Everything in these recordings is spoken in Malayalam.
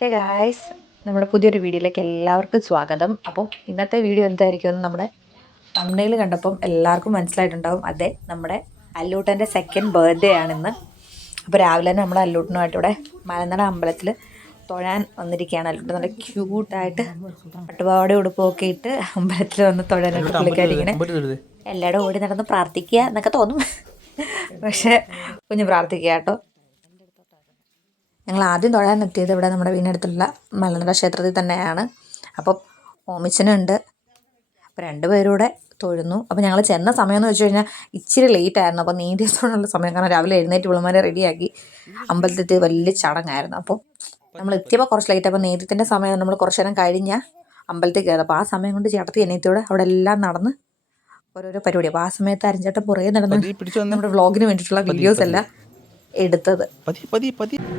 ഹേ ഗായ്സ്, നമ്മുടെ പുതിയൊരു വീഡിയോയിലേക്ക് എല്ലാവർക്കും സ്വാഗതം. അപ്പോൾ ഇന്നത്തെ വീഡിയോ എന്തായിരിക്കും എന്ന് നമ്മുടെ തമ്പനെയിൽ കണ്ടപ്പം എല്ലാവർക്കും മനസ്സിലായിട്ടുണ്ടാവും. അതെ, നമ്മുടെ അല്ലൂട്ടൻ്റെ സെക്കൻഡ് ബർത്ത്ഡേ ആണിന്ന്. അപ്പോൾ രാവിലെ തന്നെ നമ്മൾ അല്ലൂട്ടനുമായിട്ട് ഇവിടെ മലനട അമ്പലത്തിൽ തൊഴാൻ വന്നിരിക്കുകയാണ്. അല്ലൂട്ടൻ നല്ല ക്യൂട്ടായിട്ട് പട്ടുപാവാട ഉടുപ്പൊക്കെ ഇട്ട് അമ്പലത്തിൽ വന്ന് തൊഴാനായിട്ട് പുള്ളിക്കാരിങ്ങനെ എല്ലാവരും ഓടി നടന്ന് പ്രാർത്ഥിക്കുക എന്നൊക്കെ തോന്നും. പക്ഷേ കുഞ്ഞ് പ്രാർത്ഥിക്കുക കേട്ടോ. ഞങ്ങൾ ആദ്യം തൊഴാനെത്തിയത് ഇവിടെ നമ്മുടെ വീടിനടുത്തുള്ള മലനട ക്ഷേത്രത്തിൽ തന്നെയാണ്. അപ്പം ഓമിച്ചനുണ്ട്. അപ്പോൾ രണ്ടുപേരും കൂടെ തൊഴുന്നു. അപ്പോൾ ഞങ്ങൾ ചെന്ന സമയം എന്ന് വെച്ച് കഴിഞ്ഞാൽ ഇച്ചിരി ലേറ്റ് ആയിരുന്നു. അപ്പോൾ നീന്തിയത്തോടുള്ള സമയം, കാരണം രാവിലെ എഴുന്നേറ്റ് പിള്ളമാരെ റെഡിയാക്കി അമ്പലത്തിൽ വലിയ ചടങ്ങായിരുന്നു. അപ്പോൾ നമ്മൾ എത്തിയപ്പോൾ കുറച്ച് ലേറ്റ്. അപ്പോൾ നേരത്തിൻ്റെ സമയം നമ്മൾ കുറച്ച് നേരം കഴിഞ്ഞാൽ അമ്പലത്തിൽ കയറും. അപ്പോൾ ആ സമയം കൊണ്ട് ചേട്ടത്തി അനിയത്തിയോടെ അവിടെ എല്ലാം നടന്ന് ഓരോരോ പരിപാടി. അപ്പോൾ ആ സമയത്ത് അരിഞ്ചേട്ടൻ പുറകെ നടന്ന് നമ്മുടെ വ്ളോഗിന് വേണ്ടിയിട്ടുള്ള വീഡിയോസ് എല്ലാം എടുത്തത്.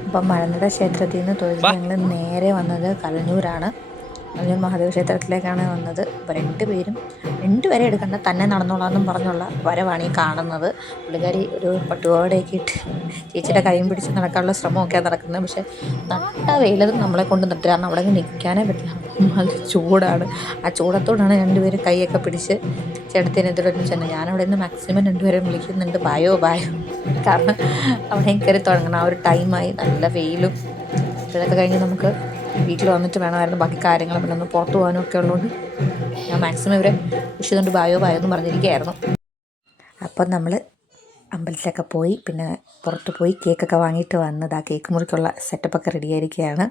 അപ്പം മലനട ക്ഷേത്രത്തിൽ നിന്ന് തൊഴുത് ഞങ്ങൾ നേരെ വന്നത് കലഞ്ഞൂരാണ്. കലഞ്ഞൂർ മഹാദേവ ക്ഷേത്രത്തിലേക്കാണ് വന്നത്. അപ്പോൾ രണ്ടുപേരെ എടുക്കേണ്ട, തന്നെ നടന്നോളാമെന്നും പറഞ്ഞുള്ള വരവാണ് ഈ കാണുന്നത്. പുള്ളിക്കാരി ഒരു പട്ടുപാവാടയൊക്കെ ഇട്ട് ചേച്ചിയുടെ കൈയും പിടിച്ച് നടക്കാനുള്ള ശ്രമമൊക്കെയാണ് നടക്കുന്നത്. പക്ഷേ നട്ട വെയിലത് നമ്മളെ കൊണ്ട് നിട്ട്, കാരണം അവിടെ നിൽക്കാനേ പറ്റില്ല. നല്ല ചൂടാണ്. ആ ചൂടത്തോടാണ് രണ്ടുപേരും കൈയൊക്കെ പിടിച്ച് ചേട്ടത്തിനെതിരൊന്നും ചെന്ന്. ഞാനവിടെ നിന്ന് മാക്സിമം രണ്ടുപേരും വിളിക്കുന്നുണ്ട്, ബായോ. കാരണം അവിടെ കയറി തുടങ്ങണം. ആ ഒരു ടൈമായി, നല്ല വെയിലും. ഇതൊക്കെ കഴിഞ്ഞ് നമുക്ക് വീട്ടിൽ വന്നിട്ട് വേണമായിരുന്നു ബാക്കി കാര്യങ്ങളും പിന്നെ ഒന്ന് പുറത്തു പോകാനും ഒക്കെ ഉള്ളതുകൊണ്ട് ഞാൻ മാക്സിമം ഇവരെ വിഷുന്നുണ്ട് ബായോ എന്ന് പറഞ്ഞിരിക്കുകയായിരുന്നു. അപ്പം നമ്മൾ അമ്പലത്തിലൊക്കെ പോയി പിന്നെ പുറത്ത് പോയി കേക്കൊക്കെ വാങ്ങിയിട്ട് വന്നത്. ആ കേക്ക് മുറിക്കുള്ള സെറ്റപ്പൊക്കെ റെഡിയായിരിക്കുകയാണ്.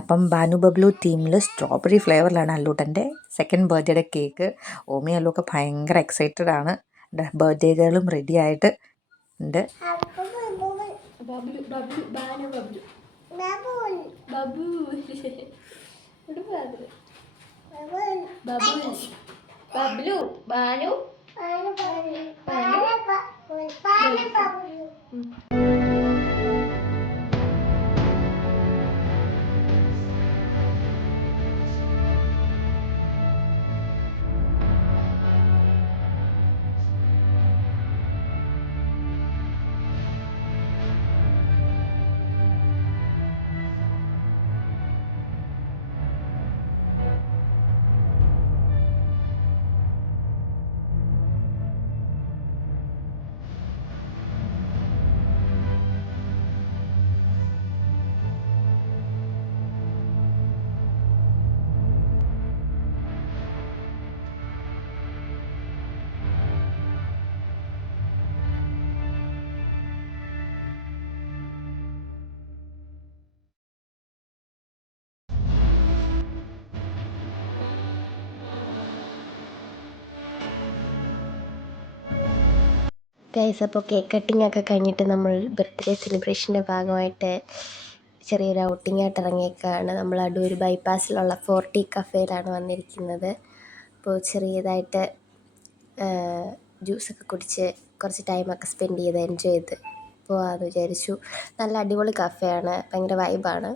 അപ്പം ബാനു ബബ്ലു ടീമിൽ സ്ട്രോബെറി ഫ്ലേവറിലാണ് അല്ലൂട്ടൻ്റെ സെക്കൻഡ് ബർത്ത്ഡേയുടെ കേക്ക്. ഓമി അല്ലൂക്കെ ഭയങ്കര എക്സൈറ്റഡ് ആണ്. ബർത്ത്ഡേ ഗേളും റെഡി ആയിട്ട് ഉണ്ട്. ഗൈസ്, അപ്പോൾ കേക്ക് കട്ടിംഗ് ഒക്കെ കഴിഞ്ഞിട്ട് നമ്മൾ ബർത്ത്ഡേ സെലിബ്രേഷൻ്റെ ഭാഗമായിട്ട് ചെറിയൊരു ഔട്ടിങ്ങായിട്ട് ഇറങ്ങിയേക്കാണ്. നമ്മൾ അടൂർ ബൈപ്പാസിലുള്ള 40 കഫേയിലാണ് വന്നിരിക്കുന്നത്. അപ്പോൾ ചെറിയതായിട്ട് ജ്യൂസൊക്കെ കുടിച്ച് കുറച്ച് ടൈമൊക്കെ സ്പെൻഡ് ചെയ്ത് എൻജോയ് ചെയ്ത് പോകാമെന്ന് വിചാരിച്ചു. നല്ല അടിപൊളി കഫേയാണ്, ഭയങ്കര വൈബാണ്.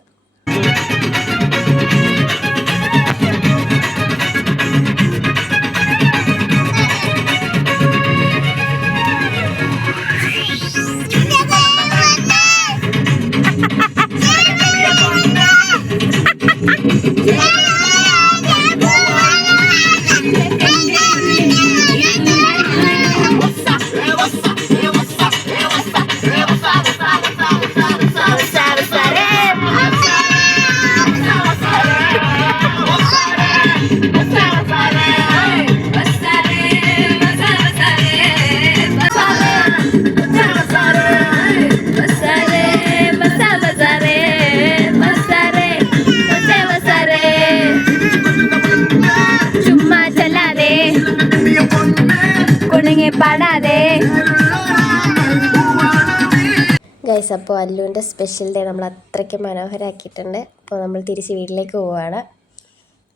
ഗൈസ്, അപ്പോൾ അല്ലുവിൻ്റെ സ്പെഷ്യൽ ഡേ നമ്മൾ അത്രയ്ക്ക് മനോഹരമാക്കിയിട്ടുണ്ട്. അപ്പോൾ നമ്മൾ തിരിച്ച് വീട്ടിലേക്ക് പോവുകയാണ്.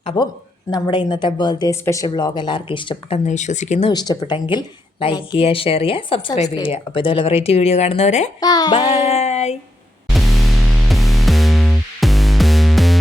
അപ്പം നമ്മുടെ ഇന്നത്തെ ബർത്ത്ഡേ സ്പെഷ്യൽ വ്ളോഗ് എല്ലാവർക്കും ഇഷ്ടപ്പെട്ടെന്ന് വിശ്വസിക്കുന്നു. ഇഷ്ടപ്പെട്ടെങ്കിൽ ലൈക്ക് ചെയ്യുക, ഷെയർ ചെയ്യുക, സബ്സ്ക്രൈബ് ചെയ്യുക. അപ്പോൾ ഇതുപോലെ വെറൈറ്റി വീഡിയോ കാണുന്നവരെ ബൈ.